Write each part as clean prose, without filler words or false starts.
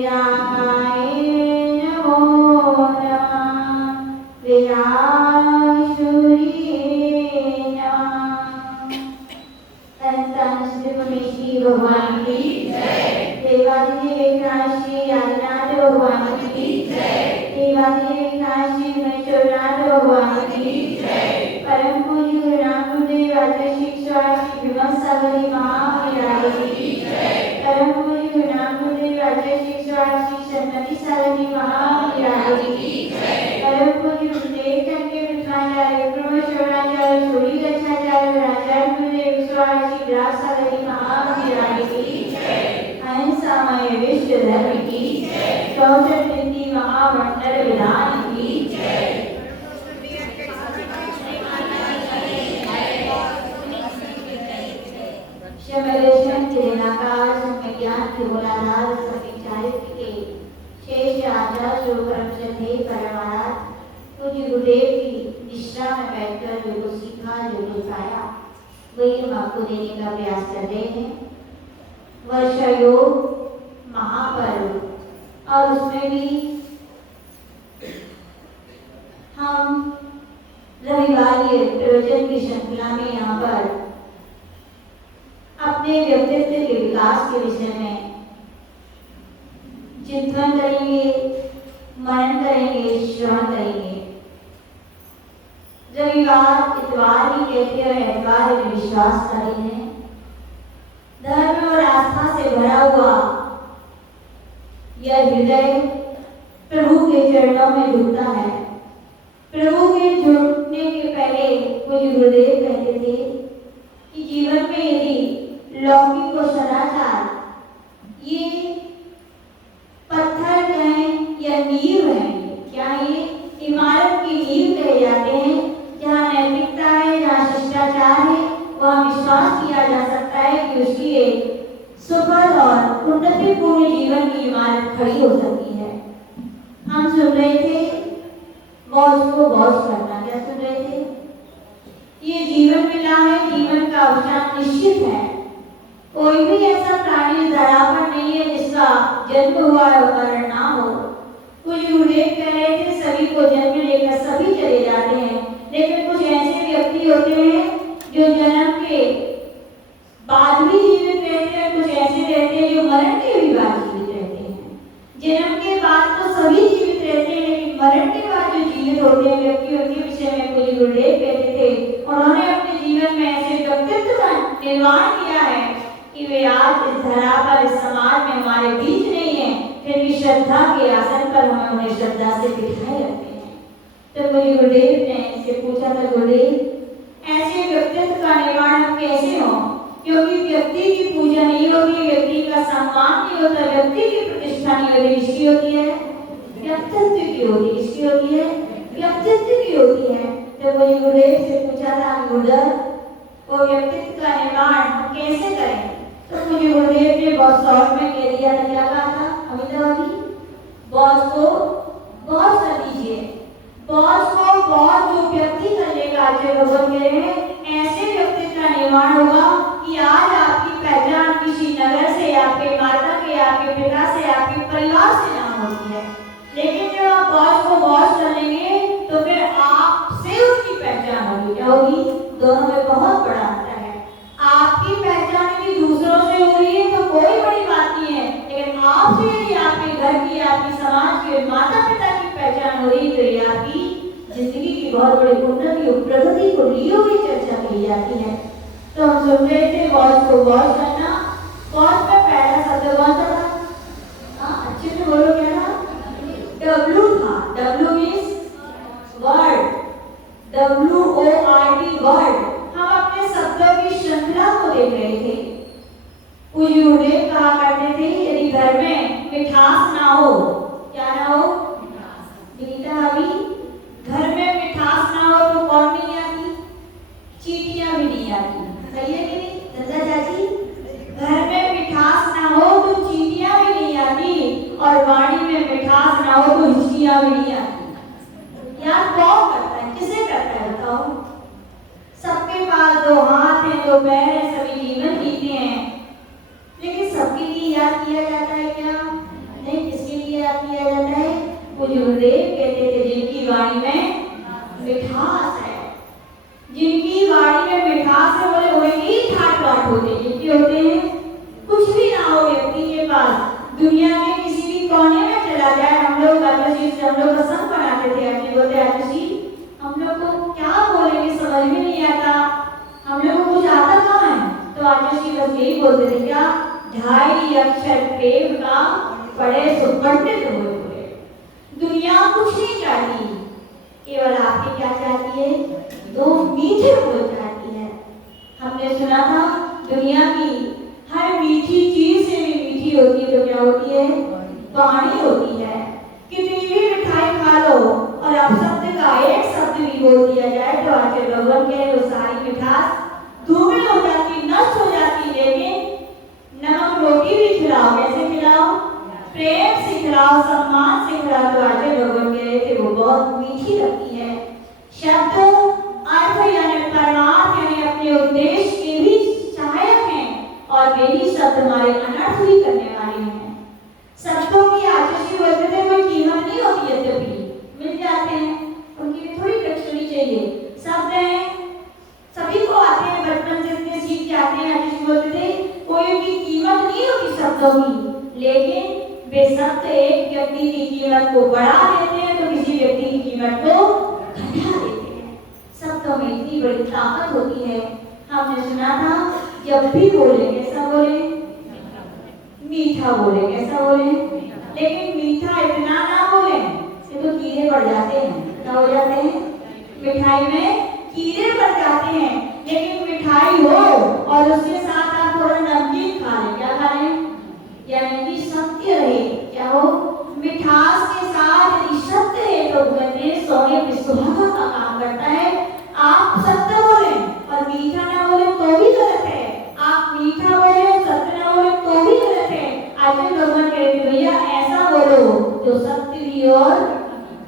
विनायकाय नमो नमः। विनाशूर्ये नमः। धन श्री गणेश भगवान की जय। देवादिदेव श्री आदिनाथ भगवान की जय। देवादिदेव श्री गणेशनाथ भगवान की जय। परम पूज्य राम गुरुदेव आचार्य शिक्षा श्री विमल सागरी महाविद्यालय की जय। परम पूज्य राम गुरुदेव आचार्य शिक्षा श्री संतति सागरी महाविद्यालय की जय। परम पूज्य गुरुदेव के विद्वाचार्य प्रवचनाचार्य सूरी दक्षाचार्य आचार्य गुरुदेव विश्वास श्री विराट सागरी महाविद्यालय की जय। अहिंसामय विश्व धर्म की जय। चौसठ महामंडल विधान की जय। शमलेशन के निराकार ज्ञान के मूलाधार सविचारित्र के शेष आचार्य जो परमश्रद्धेय परमाराध पूज्य गुरुदेव की निष्ठा में बैठकर जो कुछ सीखा जो कुछ पाया वही हम आपको देने का प्रयास कर रहे हैं। वर्षा योग महापर्व और उसमें भी हम रविवार ये प्रवचन की श्रृंखला में यहाँ पर अपने व्यक्तित्व के विकास के विषय में चिंतन करेंगे, मनन करेंगे, श्रवण करेंगे। रविवार इतवार ही कहते हैं, एतवार विश्वास का दिन है। धर्म और आस्था से भरा हुआ यह हृदय प्रभु के चरणों में झुकता है। प्रभु के झुकने के पहले पूज्य गुरुदेव कहते थे कि जीवन में यदि लौकिक और सदाचार ये पत्थर कहें या नींव है, क्या ये इमारत की नींव कहे जाते हैं। जहाँ नैतिकता है, जहाँ शिष्टाचार है, वहाँ विश्वास किया जा सकता है कि उसकी एक सफल और उन्नतिपूर्ण जीवन की इमारत खड़ी हो सकती है। हम सुन रहे थे मौज को मौज करना, क्या सुन रहे थे? ये जीवन मिला है, जीवन का अवसान निश्चित है। कोई भी ऐसा प्राणी धरा पर नहीं है जिसका जन्म हुआ है मरण ना हो। कुछ गुरुदेव कह रहे थे सभी को जन्म लेकर सभी चले जाते हैं, लेकिन कुछ ऐसे व्यक्ति होते हैं जो जन्म के बाद भी जीवित रहते हैं, कुछ ऐसे रहते हैं जो मरण के भी बाद जीवित रहते हैं। जन्म के बाद तो सभी जीवित रहते हैं, लेकिन मरण के बाद जो जीवित होते हैं व्यक्तियों के विषय में कुछ गुरुदेव कहते थे। उन्होंने अपने जीवन में ऐसे व्यक्तित्व का निर्माण किया है कि वे आज इस धरा पर, इस समाज में हमारे बीच नहीं है, फिर भी श्रद्धा के आसन पर हमें उन्हें श्रद्धा से बिठाए रखते हैं। तो मुझे गुरुदेव ने इससे पूछा था, गुरुदेव ऐसे व्यक्तित्व का निर्माण हम कैसे हो? क्योंकि व्यक्ति की पूजा नहीं होती, व्यक्ति का सम्मान नहीं होता, व्यक्ति की प्रतिष्ठा नहीं होती, किसकी होती है? व्यक्तित्व की होती। किसकी होती है? व्यक्तित्व की होती है। तो मुझे गुरुदेव से पूछा था, गुरुदेव वो व्यक्तित्व का निर्माण हम कैसे करें? तो मुझे गुरुदेव ने बहुत शॉर्ट में कह दिया था, क्या कहा था अमिताभ? बॉस को बॉस कर दीजिए। बॉस को बॉस जो व्यक्ति कर लेगा, आचार्य भगवान कह रहे हैं ऐसे व्यक्तित्व का निर्माण होगा कि आज आपकी पहचान किसी नगर से, आपके माता के, आपके पिता से, आपके परिवार से ना होती है। लेकिन जब आप बॉस को बॉस कर लेंगे तो फिर आपसे उसकी पहचान होगी। क्या होगी? दोनों में बहुत बड़ा अंतर है। आपकी पहचान यदि दूसरों से हो रही है तो कोई बड़ी बात नहीं है, लेकिन आपसे यदि आपके घर की, आपकी समाज के, माता पिता की पहचान हो रही है तो ये आपकी जिंदगी की बहुत बड़ी उन्नति और प्रगति को लिए हुई चर्चा की जाती है। तो हम सुन रहे थे बॉस को बॉस करना। बॉस में पहला शब्द कौन सा था? अच्छे से बोलो, क्या था? W था। W means word, WORD word. हम अपने शब्दों की श्रृंखला को देख रहे थे। पूज्य गुरुदेव कहा करते थे यदि घर में मिठास ना हो, क्या ना हो? विनीता अभी घर में मिठास ना हो तो कौन नहीं आती? चीटियां भी नहीं आती। सही है कि नहीं दंदा चाची? घर में मिठास ना हो तो चीटियां भी नहीं आती, और वाणी में मिठास ना हो तो हिचकियां भी नहीं आती। याद कौन करता है? किसे करता है बताओ? सबके पास दो हाथ हैं, दो पैर हैं, सभी जीवन जीते हैं, लेकिन सबके लिए याद किया जाता है क्या? नहीं, पूज्य गुरुदेव कहते थे जिनकी वाणी में मिठास है, जिनकी वाणी में मिठास है बोले वही ठाट बाट होते, जिनके होते हैं कुछ भी ना हो व्यक्ति के पास, दुनिया के किसी भी कोने में चला जाए। हम लोग का संग बनाते थे, अपने बोलते आचुषी हम लोग को क्या बोलेंगे समझ में नहीं आता, हम लोग को कुछ आता कहाँ है, तो आचुषी बस यही बोलते थे क्या, ढाई अक्षर प्रेम का पढ़े सो पंडित हुए। दुनिया कुछ नहीं चाहती, केवल आपके क्या चाहती है, दो मीठे बोल चाहती है। हमने सुना था दुनिया की हर मीठी चीज से भी मीठी होती है तो क्या होती है, वाणी होती है। कितनी भी मिठाई खा लो और अपशब्द का एक शब्द भी बोल दिया जाए तो आचार्य भगवान के वो सारी मिठास धूमिल हो जाती, नष्ट हो जाती। लेकिन नमक रोटी भी खिलाओ, कैसे खिलाओ, प्रेम से खिलाओ, सम्मान से खिलाओ तो आचार्य भगवान कह रहे थे वो बहुत मीठी लगती है। शब्द अर्थ यानी परमार्थ यानी अपने उद्देश्य के भी सहायक हैं और वे ही शब्द हमारे अनर्थ भी करने वाले हैं। शब्दों की आचुषी बोलते थे कोई कीमत नहीं होती है, तभी मिल जाते हैं, उनकी भी थोड़ी टक्सुरी चाहिए। शब्द हैं सभी को आते हैं, बचपन से इतने सीख के आते हैं। आचुषी बोलते थे कोई उनकी कीमत नहीं होती शब्दों की, लेकिन वे शब्द एक व्यक्ति की कीमत को बढ़ा देते हैं तो किसी व्यक्ति की कीमत को घटा देते हैं। शब्दों में इतनी बड़ी ताकत होती है। हमने सुना था जब भी बोले कैसा बोले, मीठा बोले, कैसा बोले, लेकिन मीठा इतना ना बोले कि तो कीड़े पड़ जाते हैं। क्या हो जाते हैं, मिठाई में कीड़े पड़ जाते हैं। लेकिन मिठाई हो और उसके साथ आप थोड़ा नमकीन खा लें, क्या खा लें, यानी कि सत्य रहे, क्या हो, मिठास के साथ यदि सत्य है तो कहते सोने पे सुहागा का काम करता है। आप सत्य बोले और मीठा ना बोले तो भी गलत है, आप मीठा बोले और सत्य ना बोले तो भी गलत है। आचार्य भगवान कहते भैया ऐसा बोलो जो सत्य भी और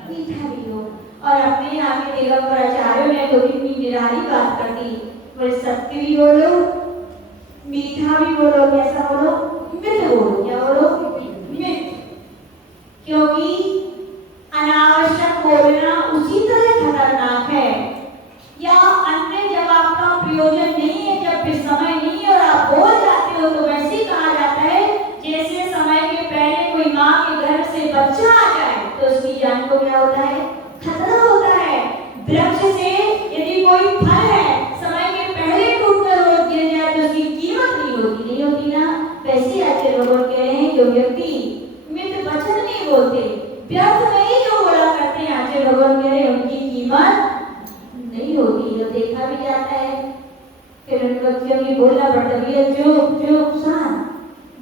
मीठा भी हो। और अपने यहाँ के दिगंबर आचार्यों ने तो कितनी निराली बात कर दी, बोले सत्य भी बोलो मीठा भी बोलो, कैसा बोलो, मित बोलो, क्या बोलो, मित। क्योंकि अनावश्यक बोलना उसी तरह खतरनाक है, या अन्य जब आपका प्रयोजन नहीं है, जब भी समय नहीं है और आप बोल जाते हो तो वैसे कहा जाता है जैसे समय के पहले कोई माँ के गर्भ से बच्चा आ जाए तो उसकी जान को क्या होता है, खतरा होता है। वृक्ष से यदि कोई फल है समय के पहले टूटकर रोक दिया जाए तो उसकी कीमत नहीं होती ना। वैसे आचार्य भगवान कह रहे हैं जो व्यक्ति मित वचन नहीं बोलते, व्यर्थ नहीं जो बोला करते हैं, आचार्य भगवान कह रहे हैं उनकी कीमत नहीं होती। जो देखा भी जाता है फिर उन बच्चों की बोलना पड़ता है चुप चुप शांत।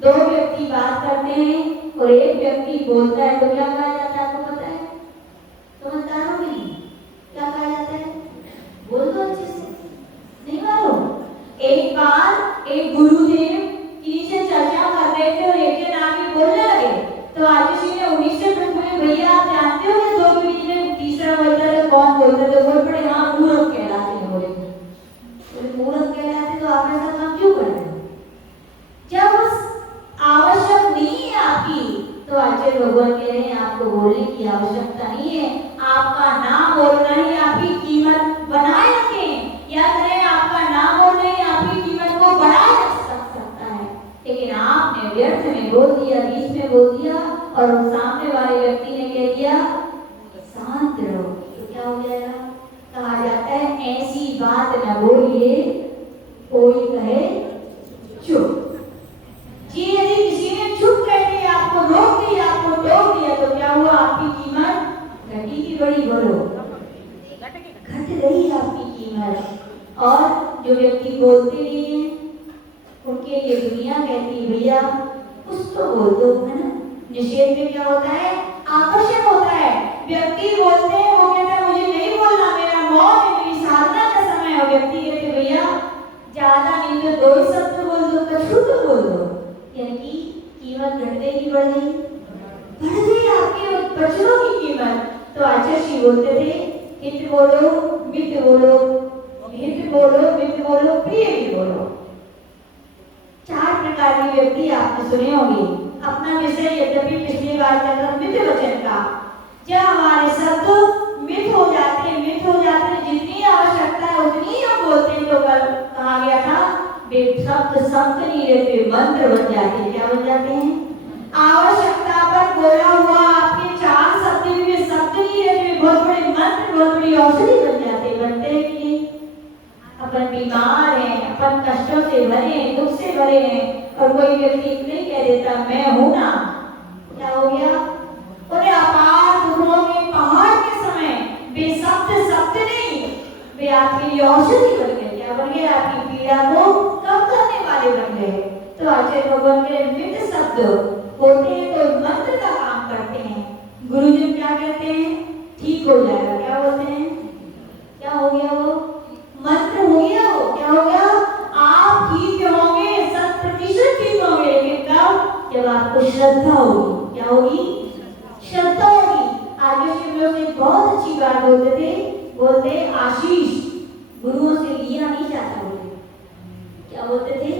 दो व्यक्ति बात करते हैं और एक व्यक्ति बोलता है तो क्या कहा जाता है, आपको पता है, समझदार हो नहीं, क्या कहा जाता है, बोल दो अच्छे से, नहीं मालूम। एक बार एक गुरुदेव किसी से चर्चा कर रहे थे और एक जन आके बोलने लगे तो आचुषी ने उन्हीं से पूछा भैया आप जानते हो कि दो के बीच में तीसरा बोलता है कौन बोलता है, तो बोल पड़े हाँ मूर्ख कहलाते हैं। बोले मूर्ख कहलाते तो आप ऐसा काम क्यों कर रहे हो, जब आवश्यक नहीं है आपकी तो आचार्य भगवान कह रहे हैं आपको बोलने की आवश्यकता नहीं है, आपका नाम बोलना ही आपकी कीमत बनाए रखें, या करें आपका नाम बोलना ही आपकी कीमत को बढ़ाए रख सकता है। लेकिन आपने व्यर्थ में बोल दिया, बीच में बोल दिया और सामने वाले व्यक्ति ने कह दिया शांत रहो, तो क्या हो जाएगा, कहा जाता है ऐसी बात न बोलिए कोई कहे चुप। जी यदि किसी ने चुप कह दिया, आपको रोक दिया, आपको टोक दिया तो क्या हुआ, आपकी कीमत घटी की बड़ी, बोलो घट गई आपकी कीमत। और जो व्यक्ति बोलते नहीं है उनके लिए दुनिया कहती है भैया कुछ तो बोल दो, है ना। निषेध में क्या होता है, आकर्षण होता है। व्यक्ति बोलते हैं वो कहता है मुझे नहीं बोलना, मेरा मौन है, मेरी साधना का समय है। व्यक्ति कहते भैया ज्यादा नहीं तो दो ही शब्द बोल दो, कछु तो बोल दो, यानी कि कीमत घट गई कि बढ़ गई, बढ़ गई आपके वचनों की कीमत। तो आचार्य बोलते थे हित बोलो मित बोलो, हित बोलो मित बोलो प्रिय भी बोलो। चार प्रकार के व्यक्ति आपने सुने होंगे। अपना विषय यद्यपि पिछली बार चल रहा मित वचन का, जब सप्तनीरे पे मंत्र बन जाते हैं। क्या बन जाते हैं? आवश्यकता पर बोला हुआ आपके 4 सप्तमी में सप्तनीरे में बहुत बड़े मंत्र, बहुत बड़ी औषधि बन जाते हैं। बनते हैं कि नहीं? अपन बीमार हैं, अपन कष्टों से भरे हैं, दुख से भरे हैं, और कोई व्यक्ति नहीं कह देता मैं हूं ना, क्या हो गया? उन्हें अपार दुखों के पहाड़ के समय वे सप्त नहीं, वे आपके लिए औषधि बन गए। क्या बन गए? आपकी पीड़ा को कम करने वाले बन गए। तो आचार्य भगवान के मित्र शब्द होते हैं तो मंत्र का काम करते हैं। गुरुजी क्या कहते हैं? ठीक हो जाएगा। क्या बोलते हैं? क्या हो गया? वो मंत्र हो गया। वो क्या हो गया? आप ठीक होंगे, 100% ठीक होंगे, लेकिन कब? जब आपको श्रद्धा होगी। क्या होगी? श्रद्धा होगी। आगे से लोग एक बहुत अच्छी बात बोलते आशीष गुरुओं से लिया नहीं जाता। बोलते क्या बोलते थे?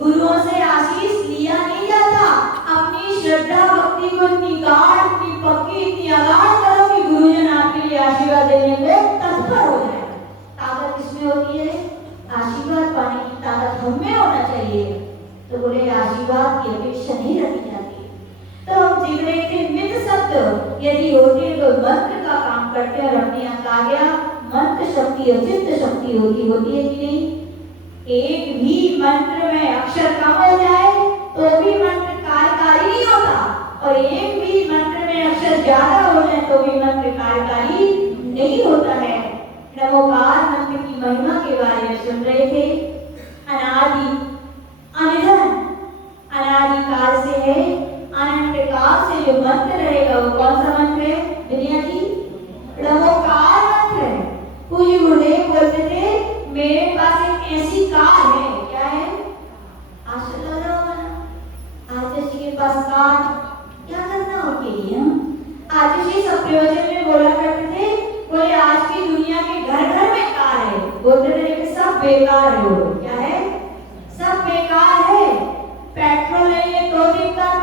गुरुओं से आशीष लिया नहीं जाता। अपनी श्रद्धा भक्ति को इतनी गाढ़, इतनी पक्की, इतनी अगाढ़ करो कि गुरुजन आपके लिए आशीर्वाद देने को तत्पर हो जाए। ताकत किसमें होती है? आशीर्वाद पाने की ताकत हमें होना चाहिए। तो बोले आशीर्वाद की अपेक्षा नहीं रखी जाती। तो हम देख रहे थे मित्र शब्द यदि होते तो मंत्र का काम करते हैं। और अपने यहाँ कहा गया मंत्र शक्ति अचिंत शक्ति होती है कि नहीं? एक भी मंत्र में अक्षर कम हो जाए तो भी मंत्र कार्यकारी नहीं होता, और एक भी मंत्र में अक्षर ज्यादा हो जाए तो भी मंत्र कार्यकारी नहीं होता है। नमोकार मंत्र की महिमा के बारे में सुन रहे थे। अनादि अनिधन अनादिकाल से है, अनंत काल से जो मंत्र रहेगा वो कौन सा मंत्र है? दुनिया की नमोकार मंत्र है। पूज्य गुरुदेव बोलते थे मेरे पास एक ऐसी कार है। क्या है? आशा लग रहा होगा ना। आज किसी के पास कार क्या करना उनके लिए? आज किसी सब प्रवचन में बोला करते थे, बोले आज की दुनिया के घर घर में कार है। बोलते थे लेकिन सब बेकार है। वो क्या है? सब बेकार है। पेट्रोल नहीं है तो दिक्कत,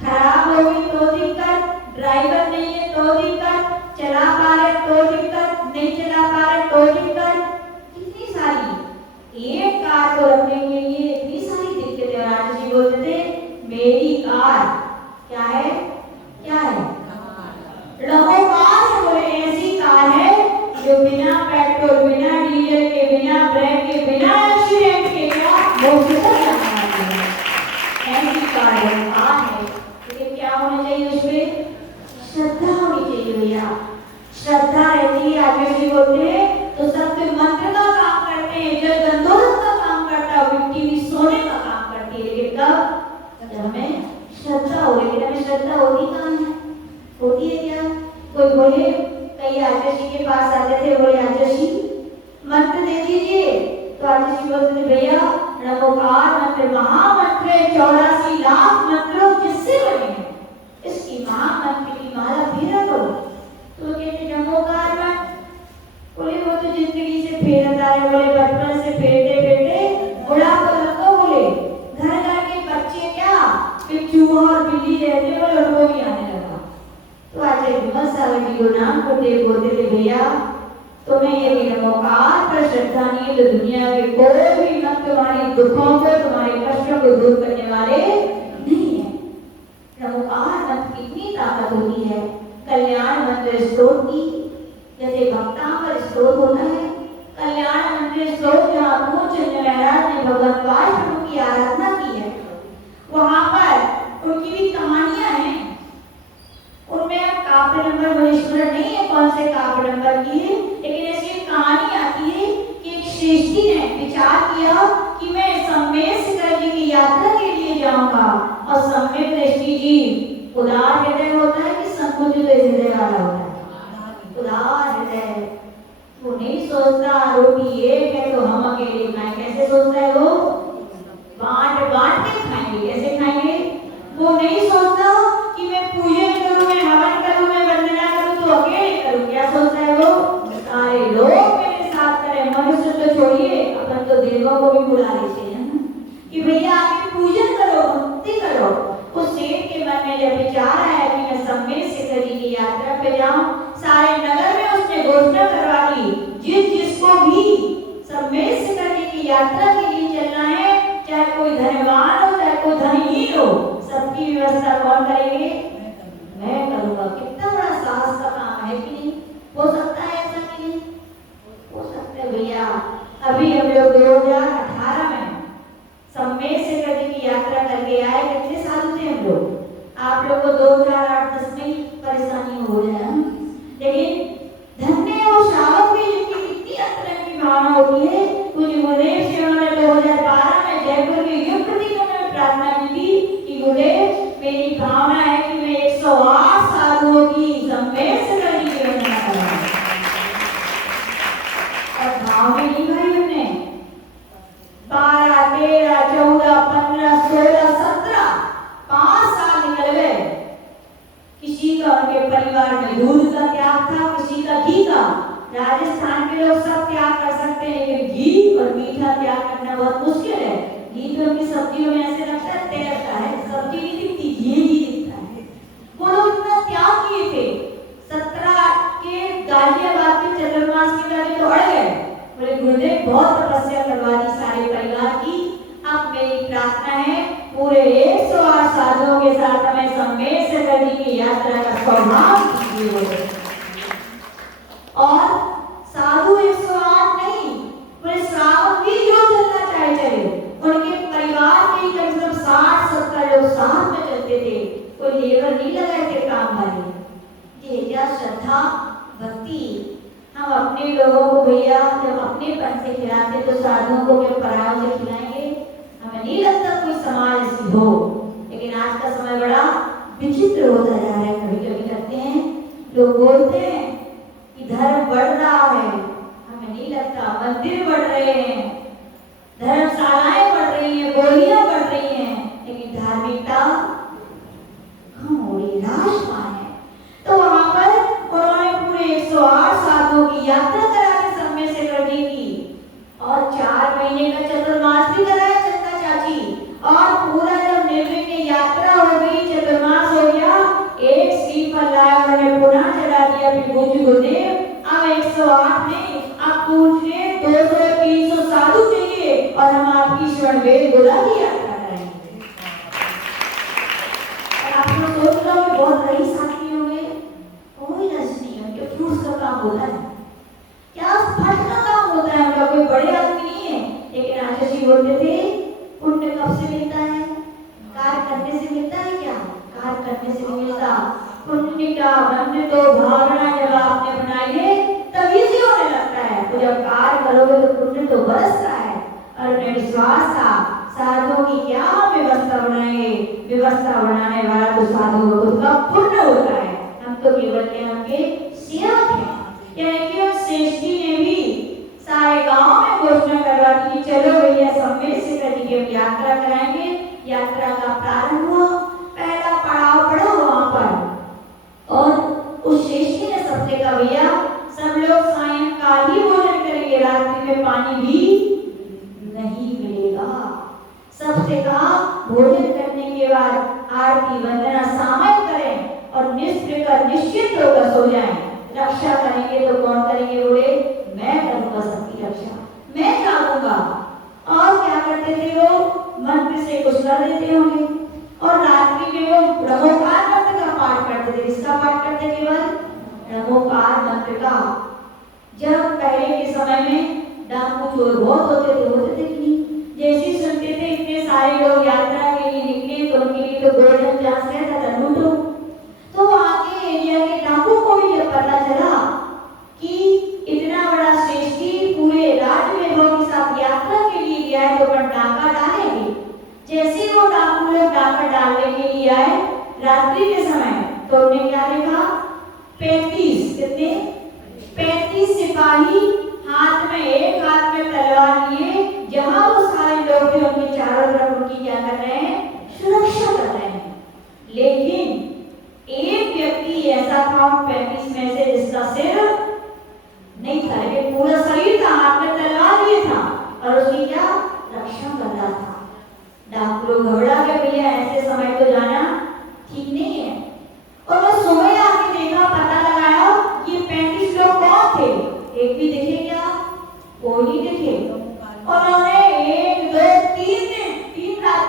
खराब हो गई तो दिक्कत, ड्राइवर नहीं है तो दिक्कत, चला पा रहे तो दिक्कत, नहीं चला पा रहे तो दिक्कत, कितनी सारी। एक कार को रखने के लिए इतनी सारी दिक्कतें। और आज जी बोलते थे मेरी कार क्या है? क्या है? नमोकार है। बोले ऐसी कार है जो बिना पेट्रोल, बिना डीजल के, बिना ब्रेक के, बिना एक्सीडेंट के क्या ऐसी कार है। लेकिन क्या होना चाहिए? उसमें श्रद्धा होनी चाहिए भैया। श्रद्धा रहती है। आगे भी बोलते हैं तो सत्य मंत्र का काम करते हैं, जल गंधोदक का काम करता है, मिट्टी भी सोने का काम करती है। लेकिन कब? जब हमें श्रद्धा हो। लेकिन हमें श्रद्धा होती कहाँ है? होती है क्या? कोई बोले कई आचार्य जी के पास आते थे, बोले आचार्य जी मंत्र दे दीजिए। तो आचार्य जी बोलते थे भैया नमोकार मंत्र महामंत्र है, 84 लाख मंत्रों जिससे बने हैं, इसकी महामंत्र की माला फेरा करो। तो कहते नमोकार मंत्र। बोले वो तो जिंदगी से फेरता है। बोले बचपन से फेरते फेरते बुढ़ापा तक तो बोले घर घर के बच्चे क्या चूहा और बिल्ली रहते, बोले उनको भी आने लगा। तो आचार्य विमल सागर जी को नाम करते बोलते थे भैया तुम्हें यदि नमोकार पर श्रद्धा नहीं है तो दुनिया के कोई भी मंत्र तुम्हारी दुखों को, तुम्हारे कष्टों को दूर करने वाले नहीं है। नमोकार मंत्र की इतनी ताकत होती है। कल्याण मंत्र स्तोत्र की जैसे भक्तांबर स्तोत्र होता है, कल्याण मंत्र स्तोत्र जहाँ पूज्य महाराज ने भगवान वासुदेव की आराधना की है, वहां पर उनकी भी कहानियां हैं। उनमें काव्य नंबर मुझे स्मरण नहीं है कौन से काव्य नंबर की है, लेकिन ऐसी कहानी आती है कि एक श्रेष्ठी ने विचार किया कि मैं सम्मेद शिखर जी की यात्रा के लिए जाऊंगा। और सम्मेद दृष्टि जी उदार हृदय होता है कि संकुचित हृदय वाला होता है? उदार हृदय। वो नहीं सोचता रोटी एक है तो हम अकेले खाएं। कैसे सोचता है वो? बांट बांट के खाएंगे। कैसे खाएंगे? वो नहीं सोचता कि मैं पूजन करूं, मैं हवन करूं, मैं वंदना करूं तो अकेले करूं। क्या सोचता है वो? सारे लोग मेरे साथ करें। मनुष्य तो छोड़िए, अपन तो देवों को भी बुला लेते हैं कि भैया आके पूजन करो, भक्ति करो। उस सेठ के मन में जब विचार आया कि मैं सम्मेद शिखर जी की यात्रा पे जाऊं, सारे नगर में उसने घोषणा करवा दी जिसको भी सम्मेद शिखर जी की यात्रा के लिए चलना है, चाहे कोई धनवान हो चाहे कोई धनहीन हो, सबकी व्यवस्था कौन करेंगे? मैं करूंगा। कितना बड़ा साहस का काम है कि नहीं? हो सकता है ऐसा कि नहीं? हो सकता है भैया। अभी हम लोग 2018 में सम्मेद से कभी की यात्रा करके आए। कितने साल थे हम लोग? आप लोग को 2008-10 में ही परेशानी हो जाए, लेकिन धन्य है वो श्रावक भी जिनकी कितनी अंतरंग की भावना होती है। कुछ गुरुदेव से उन्होंने 2012 में जयपुर के युग प्रति उन्होंने प्रार्थना की थी कि गुरुदेव मेरी भावना है कि मैं 108 साधुओं की सम्मेद से करने की योजना कर रहा हूँ। और भाव में नहीं भाई हमने 12, 13, 14, 15, 16, 17 5 साल निकल गए। किसी का उनके परिवार में दूध का त्याग था, किसी का घी का। राजस्थान के लोग सब त्याग कर सकते हैं, लेकिन घी और मीठा त्याग करना बहुत मुश्किल है। घी तो उनकी सब्जियों में ऐसे लगता है तैरता है, सब्जी नहीं दिखती, घी ही दिखता है। वो लोग इतना त्याग किए थे। 17 के गाजियाबाद के चतुर्मास के लिए तो अड़ गए। बोले गुरुदेव बहुत तपस्या करवा दी सारे परिवार की, अब मेरी प्रार्थना है पूरे 108 साधुओं के साथ हमें सम्मेद से करने की यात्रा का सौभाग्य दीजिए। और साधु 108 नहीं, पूरे श्रावक भी जो चलना चाहे चले। उनके परिवार के कम से कम 60-70 लोग साथ में चलते थे, कोई लेबर नहीं लगाए थे काम वाले। ये क्या श्रद्धा भक्ति। हम अपने लोगों को भैया जब अपने पन से खिलाते तो साधुओं को क्या परायों से खिलाएंगे? हमें नहीं लगता कोई समाज ऐसी हो। लेकिन आज का समय बड़ा विचित्र होता जा रहा है। कभी कभी लगते हैं लोग बोलते हैं कि धर्म बढ़ रहा है, हमें नहीं लगता। मंदिर बढ़ रहे हैं, धर्मशालाएं बढ़ रही हैं, बोलियां बढ़ रही हैं, लेकिन धार्मिकता कम हो रही, नाशवान है। तो वहां पर उन्होंने पूरे 108 साधुओं की यात्रा करा के सम्मेद से कर दी की, और 4 महीने का चतुर्मास भी कराया चंदा चाची। और पूरा जब निर्विघ्न यात्रा हो गई, चतुर्मास हो गया, एक श्रीफल लाया उन्होंने पुनः चढ़ा दिया। फिर पूछ गुरुदेव अब 108 नहीं, आप पूछने 200-300 साधु चाहिए और हम आपकी स्वर्ण वेद गोला की यात्रा कराएंगे। और आप लोग सोच रहे हो बहुत रईस आदमी होंगे, कोई रस नहीं है, उनके फ्रूट्स का काम होता है, क्या फट का काम होता है उनका, कोई बड़े आदमी नहीं है। लेकिन आचार्य जी बोलते थे पुण्य कब से मिलता है? कार्य करने से मिलता है क्या? कार्य करने से नहीं मिलता। पुण्य का मन तो भावना जब आपने बनाई है तभी से होने लगता है। तो जब कार्य करोगे तो पुण्य तो बरसता है। और उन्हें विश्वास था साधुओं की क्या व्यवस्था बनाएंगे, व्यवस्था बनाने वाला तो साधुओं को का पुण्य होता है। हम तो केवल उनके सेवक हैं। यानी कि उस श्रेष्ठी ने भी सारे गांव में घोषणा करवा दी कि चलो भैया सम्मेद से करने की यात्रा कराएंगे। यात्रा का प्रारंभ हुआ, पहला पड़ाव पड़ा वहां पर, और उस श्रेष्ठी ने सबसे कहा भैया सब लोग सायंकाल ही भोजन करेंगे, रात्रि में पानी भी नहीं मिलेगा। सबसे कहा भोजन करने के बाद आरती वंदना सामय करें और निश्चित होकर सो जाएं। रक्षा करेंगे तो कौन करेंगे? बोले मैं करूंगा सबकी रक्षा, मैं जागूंगा। और क्या करते थे वो? मंत्र से कुछ कर देते होंगे, और रात्रि में वो ब्रह्मोकार मंत्र का पाठ करते थे। इसका पाठ करते केवल ब्रह्मोकार मंत्र का। जब पहले के समय में डाकू चोर बहुत होते थे कि नहीं? जैसे सुनते थे इतने सारे लोग यात्रा के लिए निकले तो उनके लिए तो गोल्डन चांस रहता था लूटो। तो आगे एरिया के डाकू को भी जब पता चला कि इतना बड़ा श्रेष्ठी पूरे राज वैभव के साथ यात्रा के लिए गया है तो अपन डाका डालेंगे। जैसे वो डाकू लोग डाका डालने के लिए आए रात्रि के समय, तो उन्हें क्या देखा? 35 सिपाही हाथ में, एक हाथ में तलवार लिए, जहां वो सारे लोग थे उनके चारों तरफ उनकी क्या कर रहे हैं? सुरक्षा कर रहे हैं। लेकिन एक व्यक्ति ऐसा था 35 में से जिसका सिर नहीं था, लेकिन पूरा शरीर था, हाथ में तलवार लिए था और उसकी क्या रक्षा कर रहा था। डाकू लोग घबरा गए, भैया ऐसे समय तो जाना ठीक नहीं है। और वो सुबह आके देखा, पता लगाया ये 35 लोग कौन थे? एक भी दिखे क्या? कोई नहीं दिखे। और उन्होंने 1, 2, 3 दिन 3 रात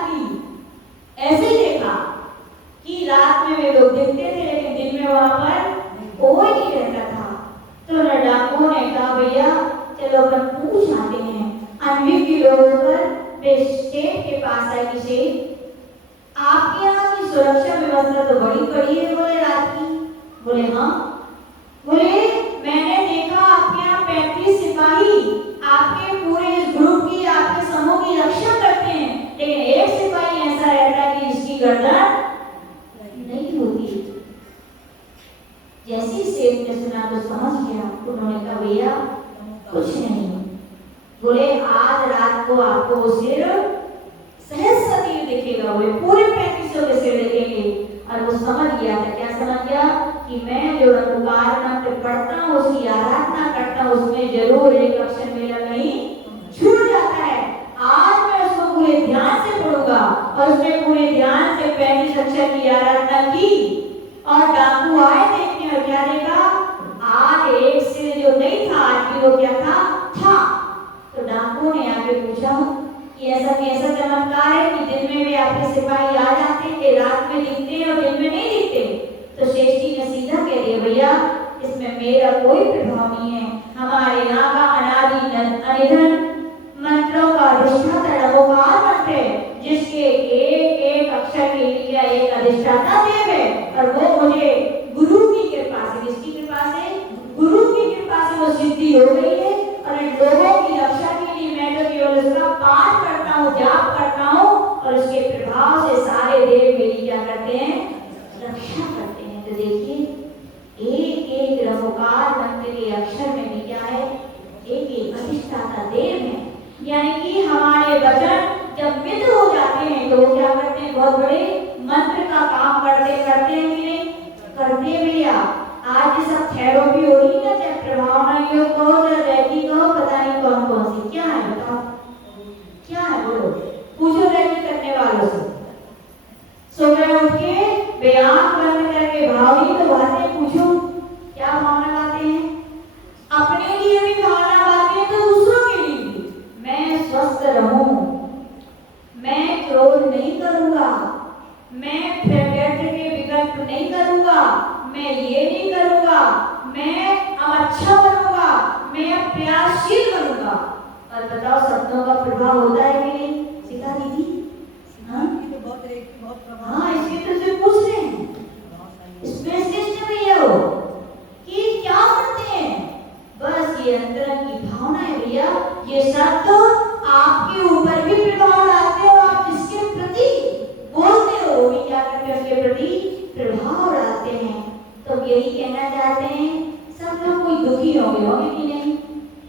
रात में वे लोग दिखते थे, लेकिन दिन में वहां पर कोई नहीं रहता था। तो डाकुओं ने कहा भैया चलो अपन पूछ आते हैं। अनभिज्ञ लोगों पर वे सेठ के पास आए कि सेठ आपके यहाँ की सुरक्षा व्यवस्था तो बड़ी बड़ी है। बोले रात की? बोले हाँ। बोले मैंने देखा आपके यहाँ 35 सिपाही आपके पूरे इस ग्रुप की, आपके समूह की रक्षा करते हैं, लेकिन एक सिपाही ऐसा रहता है कि जिसकी गर्दन नहीं होती। जैसे ही सेठ ने सुना तो समझ गया। उन्होंने कहा भैया कुछ नहीं। बोले आज रात को आपको वो सिर सहस्त्र दिखेगा। बोले पूरे 35 के सिर दिखेंगे। और वो समझ गया था। क्या समझ गया? कि मैं जो रघुकार मंत्र पढ़ता हूँ, उसकी आराधना करता हूँ, उसमें जरूर एक अक्षर मेरा नहीं छूट जाता है। आज मैं उसको पूरे ध्यान से पढ़ूंगा। और उसने पूरे ध्यान से 35 अक्षर की आराधना की। और डाकू आए देखने, और क्या देखा? आज एक सिर जो नहीं था, आज भी वो क्या था। तो डाकू ने आके पूछा कि ऐसा कैसा चमत्कार है कि दिन में भी आपके सिपाही आ जाते हैं, रात में दिखते हैं और दिन में नहीं दिखते? तो शेष जी ने सीधा कह दिया भैया इसमें मेरा कोई प्रभाव नहीं है। हमारे यहाँ का अनादि अनिधन मंत्रों का अधिष्ठाता रघुकार मंत्र है, जिसके एक एक अक्षर के लिए एक अधिष्ठाता देव है। और वो मुझे गुरु की कृपा से, किसकी कृपा से? गुरु की कृपा से वो सिद्धि हो गई है। और इन लोगों की रक्षा के लिए मैं तो केवल उसका पाठ करता हूँ, जाप करता हूँ, और उसके प्रभाव से सारे देव मेरी क्या करते हैं? रक्षा करते हैं। तो देखिए एक एक रघुकार मंत्र के अक्षर में भी क्या है? एक एक अधिष्ठाता देव है। यानी कि हमारे वचन जब मित हो जाते हैं तो वो क्या करते हैं? बहुत बड़े मंत्र का काम करते हैं कि नहीं? करते भैया। आज ये सब थेरेपी हो रही है, चाहे प्रभावना योग कहो, चाहे रैकी कहो, पता नहीं कौन कौन सी। क्या है बताओ? क्या है बोलो? पूछो रैकी करने वालों से। सुबह उठ के वे आंख बंद करके भावनी तो बातें पूछो। क्या भावना बातें हैं? अपने लिए भी भावना बातें हैं तो दूसरों के लिए भी। मैं स्वस्थ रहूं, मैं क्रोध नहीं करूंगा, मैं व्यर्थ के विकल्प नहीं करूंगा, मैं ये नहीं करूंगा, मैं अच्छा बनूंगा, मैं प्रयासशील बनूंगा। और बताओ शब्दों का प्रभाव होता है कि नहीं? सीता दीदी हाँ इसके तो सिर्फ पूछ रहे हैं स्पेशलिस्ट में ये हो कि क्या करते हैं। बस ये अंतरंग की भावना है भैया। ये शब्द आपके ऊपर भी प्रभाव डालते हो। आप जिसके प्रति बोलते हो वो भी क्या करते हैं? उसके प्रति प्रभाव डालते हैं। तो यही कहना चाहते हैं सब लोग कोई दुखी होंगे कि नहीं?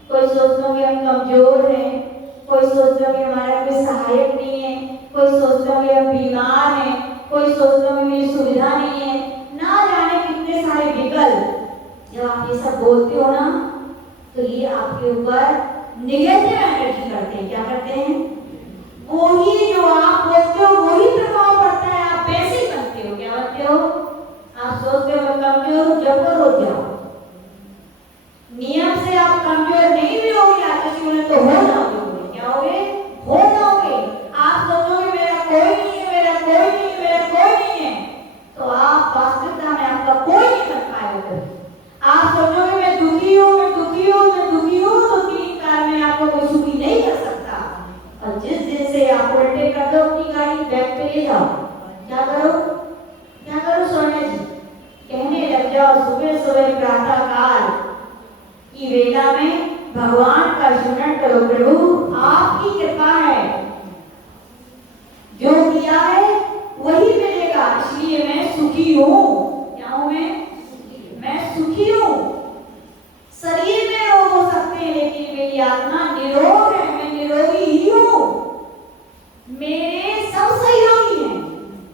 कोई सोचते होंगे हम कमजोर हैं, कोई सोचते होंगे हमारा कोई सहायक नहीं है, कोई सोचते होंगे हम बीमार हैं, कोई सोचते होंगे मेरी सुविधा नहीं है, ना जाने कितने सारे विकल्प। जब आप ये सब बोलते हो ना तो ये आपके ऊपर निगेटिव एनर्जी करते हैं। क्या करते हैं? वही जो आप बोलते हो वही प्रभाव पड़ता है। आप वैसे ही बनते हो। क्या बनते हो? आप सोचते हो कमजोर जबर हो जाओ, नियम से आप कमजोर नहीं भी होगे आगे में तो हो जाओगे। क्या होगे? हो जाओगे। आप सोचोगे मेरा कोई नहीं है, मेरा कोई नहीं है, मेरा कोई नहीं है, तो आप वास्तविकता में आपका कोई नहीं बन पाएगा। आप सोचोगे मैं दुखी हूँ, मैं दुखी हूँ, मैं दुखी हूँ, तो 3 कार में आपको कोई सुखी नहीं कर सकता। और जिस दिन से आप उल्टे कर दो अपनी गाड़ी बैक पे ले जाओ, क्या करो? क्या करो सोनिया जी? कहने लग जाओ सुबह सुबह प्रातः काल की वेला में भगवान का स्मरण करो। प्रभु आपकी कृपा है, जो दिया है वही मिलेगा, इसलिए मैं सुखी हूँ। क्या हूँ मैं सुखी हूँ। शरीर में रोग हो सकते हैं लेकिन मेरी आत्मा निरोग है, मैं निरोगी ही हूँ। मेरे सब सहयोगी हैं।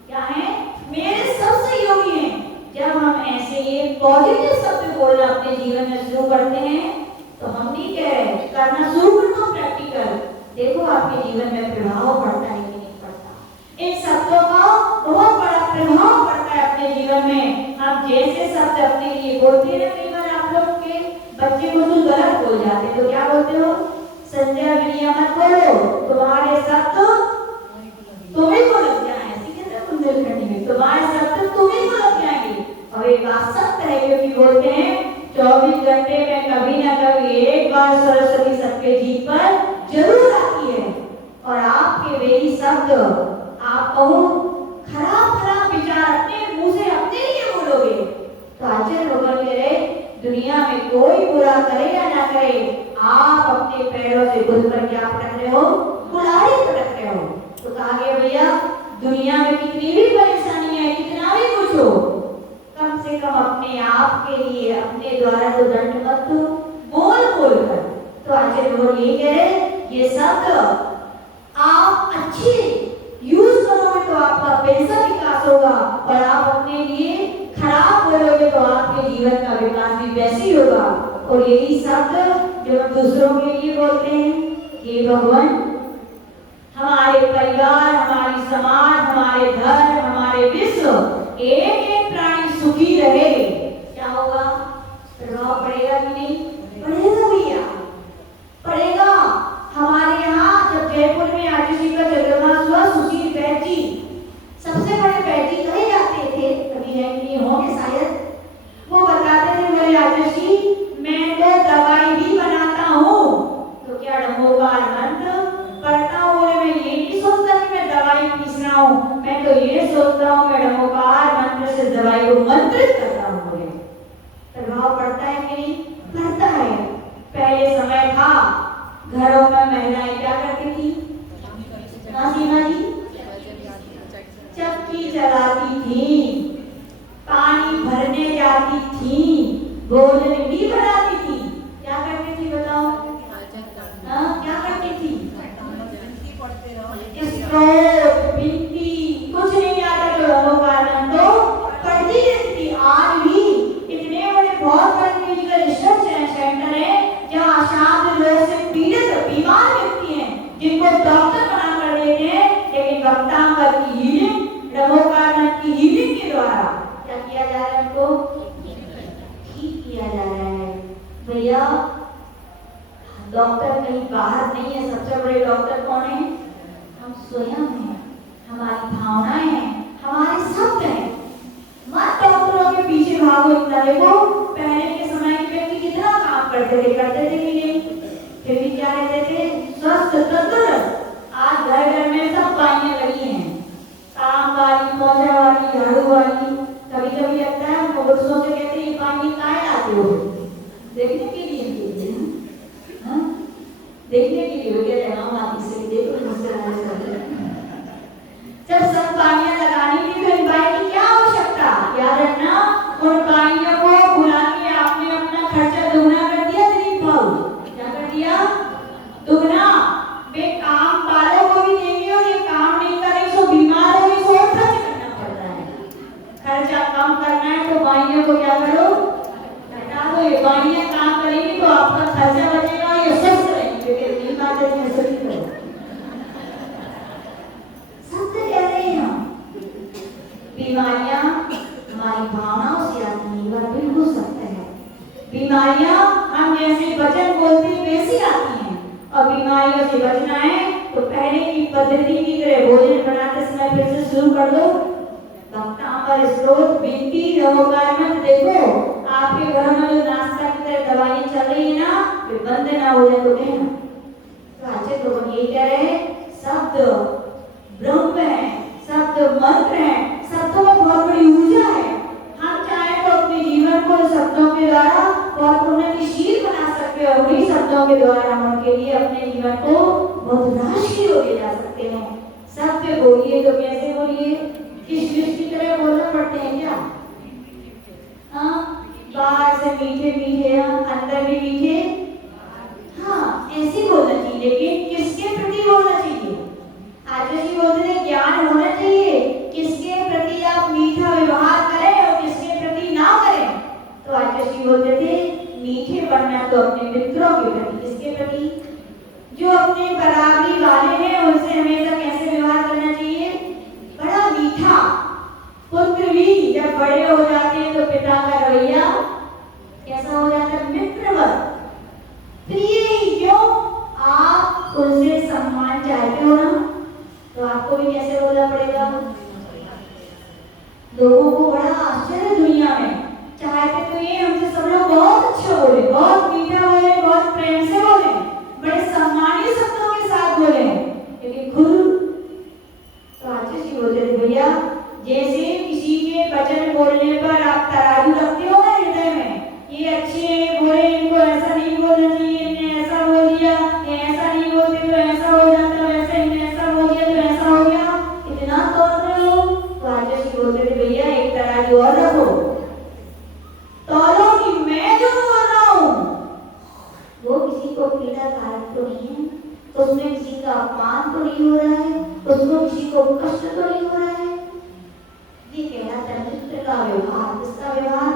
क्या है? मेरे सब सहयोगी हैं। जब हम ऐसे ये पॉजिटिव शब्द बोलना अपने जीवन में शुरू करते हैं तो हम नहीं कह रहे करना शुरू कर दो प्रैक्टिकल। देखो आपके जीवन में प्रभाव पड़ता है कि नहीं पड़ता। इन शब्दों का बहुत बड़ा प्रभाव पड़ता है अपने जीवन में। हम जैसे शब्द अपने लिए बोलते हैं, कई बार आप लोग के बच्चे को तो गलत बोल जाते तो क्या बोलते हो? संजय विनिया मत बोलो, तुम्हारे शब्द तुम्हें को लग जाए। बुंदेलखंडी में तुम्हारे शब्द तुम्हें को लग जाएंगे। और एक बात सत्य है, क्योंकि बोलते हैं 24 घंटे में कभी ना कभी एक बार सरस्वती सबके जीत पर जरूर आती है। और आपके वही शब्द आप कहो खराब खराब विचार अपने मुंह से अपने लिए बोलोगे तो आचार्य भगवान कह रहे दुनिया में कोई बुरा करे या ना करे, आप अपने पैरों से खुद पर क्या पटक रहे हो? कुल्हाड़ी पटक रहे हो। तो कहा गया भैया दुनिया में कितनी भी परेशानी है, कितना भी कुछ हो, कम से कम अपने आप के लिए अपने द्वारा तो दंड मत दो, बोल बोल कर। तो आचार्य भगवान ये कह रहे ये शब्द आप अच्छे यूज करोगे तो आपका पैसा विकास होगा, और आप अपने लिए खराब बोलोगे तो आपके जीवन का विकास भी वैसे ही होगा। और यही शब्द जो हम दूसरों के लिए बोलते हैं, ये भगवान हमारे परिवार, हमारी समाज, हमारे धर्म, हमारे विश्व, एक एक प्राणी सुखी रहे, क्या होगा? प्रभाव पड़ेगा कि नहीं? पड़ेगा भैया, पड़ेगा। हमारे यहाँ जब जयपुर में आचार्य जी का चंद्रमास हुआ, सुशील वैद्य जी सबसे बड़े वैद्य कहे जाते थे, कभी है नहीं होंगे शायद, वो बताते थे मेरे आचार्य जी मैं तो दवाई भी बनाता हूँ। तो क्या डमोकार मंत्र पढ़ता हूँ? मैं ये नहीं सोचता कि मैं दवाई पीस रहा हूँ, मैं तो ये सोचता हूँ मैं डमोकार मंत्र से दवाई को मंत्रित करता हूँ। प्रभाव पड़ता है कि नहीं? पड़ता है। पहले समय था घरों में महिलाएं क्या करती थी? सीमा जी चक्की चलाती थी, पानी भरने जाती थी, भोजन भी बनाती थी। क्या करती थी बताओ? क्या करती थी? स्ट्रोक, भित्ति, कुछ नहीं आता तो रमोकानंद तो पढ़ती रहती थी। आज भी इतने बड़े बहुत बड़े मेडिकल रिसर्च सेंटर है जहाँ अशांत रोग से पीड़ित बीमार व्यक्ति हैं जिनको डॉक्टर बना कर देते हैं, लेकिन भक्तांबर की हीलिंग, रमोकानंद की हीलिंग के द्वारा क्या किया जा रहा है? उनको ठीक किया जा रहा है। भैया डॉक्टर कहीं बाहर नहीं है, सबसे बड़े डॉक्टर कौन है? हम स्वयं हैं, हमारी भावनाएं हैं, हमारे शब्द हैं। मत डॉक्टरों के पीछे भागो इतना। देखो पहले के समय के व्यक्ति कितना काम करते थे कि नहीं? फिर भी क्या रहते थे? स्वस्थ तंदुरुस्त। आज घर घर में सब पाइयां लगी हैं, काम वाली, पोछा वाली, झाड़ू वाली। कभी कभी लगता है हम पुरुषों से कहते हैं ये पानी काहे लाते हो? देखने के लिए देखने के लिए क्या जनाब आप इसे देखो मुझसे जब सब पानियां लगानी थी तो इनवाइट की क्या आवश्यकता? याद रखना उन पानियों को बुला के आपने अपना खर्चा दुगना कर दिया। दिलीप भाऊ क्या कर दिया? दुगना। वे काम वालों को भी देंगे और ये काम नहीं करेंगे तो बीमार होंगे तो और खर्च करना पड़ता है। खर्चा कम करना है तो पानियों को क्या करो? हटा दो। ये पानियां काम करेंगी तो आपका खर्चा बचेगा, ये स्वस्थ रहेंगे। नहीं बात है सही करो। सत्य कह रहे हैं हम। बीमारियां हमारी भावनाओं से आती हैं, वह बिल्कुल सत्य है। बीमारियां हम जैसे वचन बोलते हैं वैसी आती हैं, और बीमारियों से बचना है तो पहले की पद्धति की तरह भोजन बनाते समय फिर से शुरू कर दो। भक्तांबर स्रोत बिनती रमोकानंद। देखो आपके घर में जो नाश्ता की तरह दवाइयां चल रही है ना, वे बंद ना हो जाए तो कहना। तो अच्छे तो ये कह रहे हैं शब्द ब्रह्म है, शब्द मंत्र है, शब्दों में बहुत बड़ी ऊर्जा है। हम चाहे तो अपने जीवन को शब्दों के द्वारा बहुत उन्नतिशील बना सकते हैं, उन्हीं शब्दों के द्वारा हम उनके लिए अपने जीवन को बहुत राष्ट्रीय ले जा सकते हैं। शब्द बोलिए तो कैसे बोलिए? किस की तरह बोलना पड़ते हैं क्या? हाँ, बाहर से मीठे मीठे, अंदर भी मीठे, हाँ ऐसे बोलना चाहिए। लेकिन किसके प्रति बोलना चाहिए? आचार्य जी बोलते थे ज्ञान होना चाहिए, किसके प्रति आप मीठा व्यवहार करें और किसके प्रति ना करें। तो आचार्य जी बोलते थे मीठे बनना तो अपने मित्रों के प्रति। किसके प्रति? जो अपने बराबरी वाले हैं उनसे हमेशा कैसे व्यवहार करना चाहिए? बड़ा मीठा। पुत्र भी जब बड़े हो जाते हैं तो पिता का रवैया कैसा हो जाता है? मित्रवत, प्रिय। क्यों? आप उनसे सम्मान चाहते हो ना, तो आपको भी कैसे बोलना पड़ेगा? आप तराजू रखते हो ना हृदय में, ये अच्छे हैं बुरे, इनको ऐसा नहीं बोलना चाहिए, इन्हें ऐसा बोल दिया, ये ऐसा नहीं बोलते तो ऐसा हो जाता, वैसे इन्हें ऐसा बोल दिया तो ऐसा हो गया, इतना तोल रहे हो। तो आचार्य जी बोलते थे भैया एक तराजू और रखो, तौलो कि मैं जो बोल रहा हूँ वो किसी को पीड़ा कारक तो नहीं है, उसमें किसी का अपमान तो नहीं हो रहा है, उसको किसी को कष्ट तो नहीं हो रहा है। ये कहलाता है मित्र का व्यवहार। किसका व्यवहार?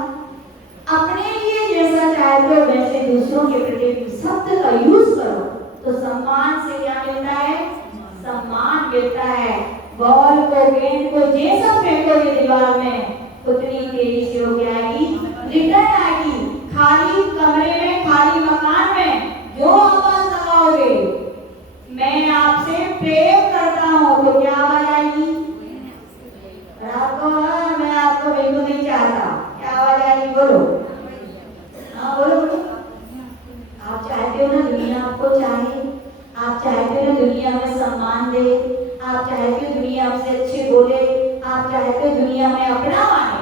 अपने लिए जैसा चाहते हो वैसे दूसरों के प्रति शब्द का यूज करो तो सम्मान से क्या मिलता है? सम्मान मिलता है। बॉल को, गेंद को जैसा फेंकोगे दीवार में उतनी तेजी से हो जाएगी, रिटर्न आएगी। खाली कमरे में, खाली मकान में जो आवाज लगाओगे मैं आपसे प्रेम करता हूँ तो क्या आवाज आएगी? आपको मैं आपको बिल्कुल नहीं चाहता, क्या आवाज आएगी? बोलो, हाँ बोलो बोलो। आप चाहते हो ना दुनिया आपको चाहे, आप चाहते हो ना दुनिया में सम्मान दे, आप चाहते हो दुनिया आपसे अच्छे बोले, आप चाहते हो दुनिया में अपना माने,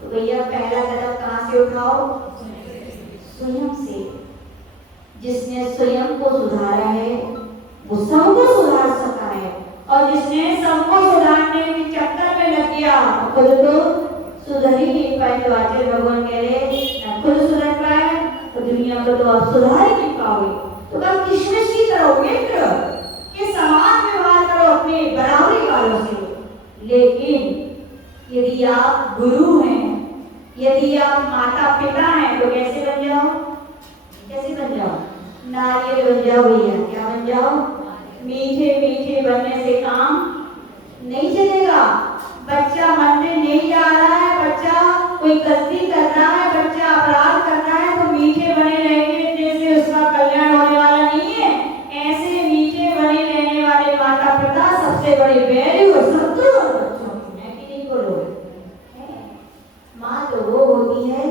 तो भैया पहला कदम कहाँ से उठाओ? स्वयं से। जिसने स्वयं को सुधारा है वो सबको सुधार सकता है, और जिसने सबको सुधारने के चक्कर में लग गया खुद तो सुधर ही नहीं पाए। तो आचार्य भगवान कह रहे ना खुद सुधर पाए तो दुनिया को तो आप सुधार ही नहीं पाओगे। तो आप किशमिश की तरह मित्र के समान व्यवहार करो अपने बराबरी वालों से। लेकिन यदि आप गुरु हैं, यदि आप माता पिता हैं तो कैसे बन जाओ? कैसे बन जाओ? नारियल बन जाओ भैया। क्या बन जाओ? मीठे मीठे बनने से काम नहीं चलेगा। बच्चा मंदिर नहीं जा रहा है, बच्चा कोई गलती कर रहा है, बच्चा अपराध कर रहा है तो मीठे बने रहेंगे जैसे उसका कल्याण होने वाला नहीं है। ऐसे मीठे बने रहने वाले माता पिता सबसे बड़े वैल्यू और शत्रु और बच्चों की है कि नहीं? बोलो। माँ तो वो होती है,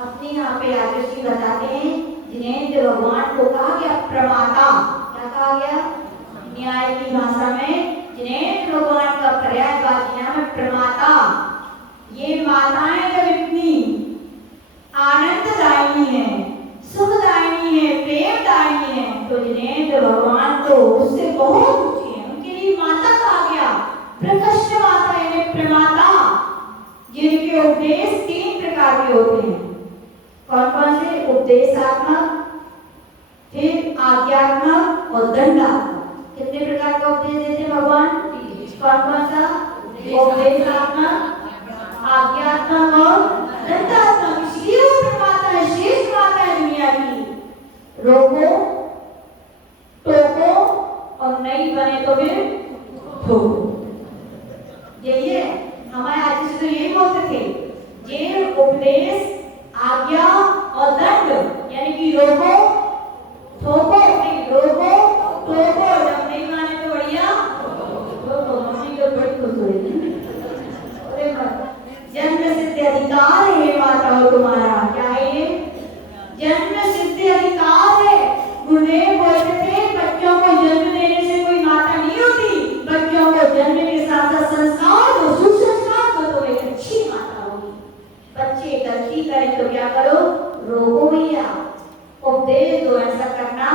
अपने यहाँ पे आचार्य जी बताते हैं जिन्हें भगवान को कहा गया प्रमाता। क्या कहा गया? न्याय की भाषा में जिन्हें भगवान का पर्यायवाची नाम है प्रमाता। ये माताएं जब इतनी आनंददायिनी है, सुखदायिनी है, प्रेमदायिनी है तो जिन्हें भगवान तो उससे बहुत ऊंची है, उनके लिए माता कहा गया। प्रकृष्ट माता यानी प्रमाता, जिनके उपदेश 3 प्रकार के होते हैं। कौन कौन से? उपदेशात्मक, फिर आज्ञात्मक और दंडात्मक। कितने प्रकार का उपदेश देते हैं भगवान? कौन कौन सा? उपदेशात्मक, आज्ञात्मक और दंडात्मक। इसलिए वो प्रमाता है, श्रेष्ठ माता है दुनिया की। रोको, टोको और नहीं बने तो फिर ठोको। यही है हमारे आचार्य तो यही बोलते थे, ये उपदेश, आज्ञा और दंड यानी कि रोको ठोको, रोको टोको, जब नहीं माने तो बढ़िया ठोको। मम्मी तो बड़ी खुश हुई। अरे जन्म सिद्ध अधिकार है माता हो तुम्हारा। क्या है ये? जन्म सिद्ध अधिकार है। गुरुदेव बोलते थे बच्चों को जन्म देने से कोई माता नहीं होती, बच्चों को जन्म के साथ साथ संस्कार दो, सुसंस्कार दो तो एक अच्छी माता होगी। बच्चे गलती करें तो क्या करो? रोको भैया, उपदेश दो, ऐसा करना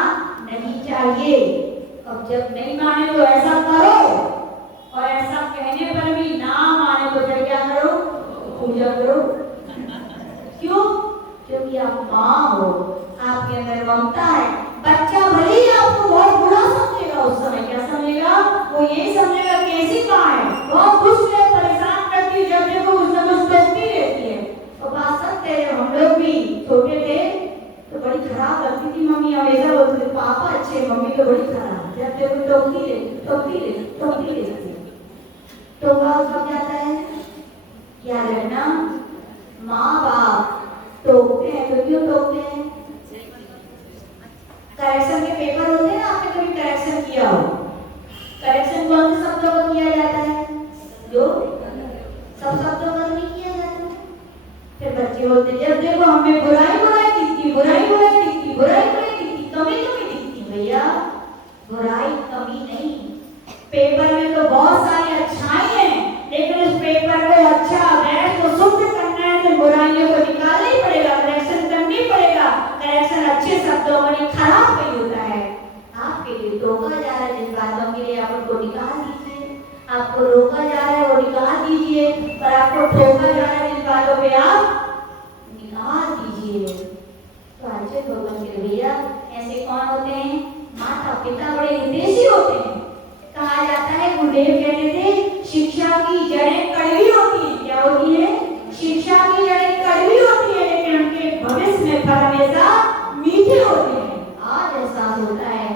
नहीं चाहिए। अब जब नहीं माने तो ऐसा करो, और ऐसा कहने पर भी ना माने तो फिर क्या करो? पूजा करो। क्यों? क्योंकि आप माँ हो, आपके अंदर ममता है। बच्चा भले ही आपको बहुत बुरा समझेगा, उस समय क्या समझेगा? वो ये समझेगा कैसी माँ है, बहुत दुष्ट है, परेशान करती है, जब देखो उसने कुछ टोकती रहती है। तो बात सत्य है, हम लोग भी छोटे थे तो बड़ी खराब लगती थी मम्मी, हमेशा बोलती थी पापा अच्छे, मम्मी तो बड़ी खराब, जब देखो टोकती रहती। तो बात कब जाता है? क्या लगना? माँ बाप टोकते हैं तो क्यों टोकते हैं? करेक्शन के पेपर होते हैं ना, आपने कभी करेक्शन किया हो? करेक्शन कौन से शब्दों को किया जाता है? जो सब शब्दों का नहीं किया जाता। फिर बच्चे बोलते जब देखो हमें बुराई दिखती, कमी दिखती। भैया बुराई कमी नहीं, पेपर में तो बहुत सारी अच्छाई है, लेकिन उस पेपर को अच्छा, गैर को शुद्ध करना है तो कीजिए। तो आचार्य भगवान के भैया ऐसे कौन होते हैं? माता पिता बड़े हितैषी होते हैं। कहा जाता है, गुरुदेव कहते थे शिक्षा की जड़ें कड़वी होती हैं। क्या होती है? शिक्षा की जड़ें कड़वी होती है, लेकिन उनके भविष्य में फल हमेशा मीठे होते हैं। आज एहसास होता है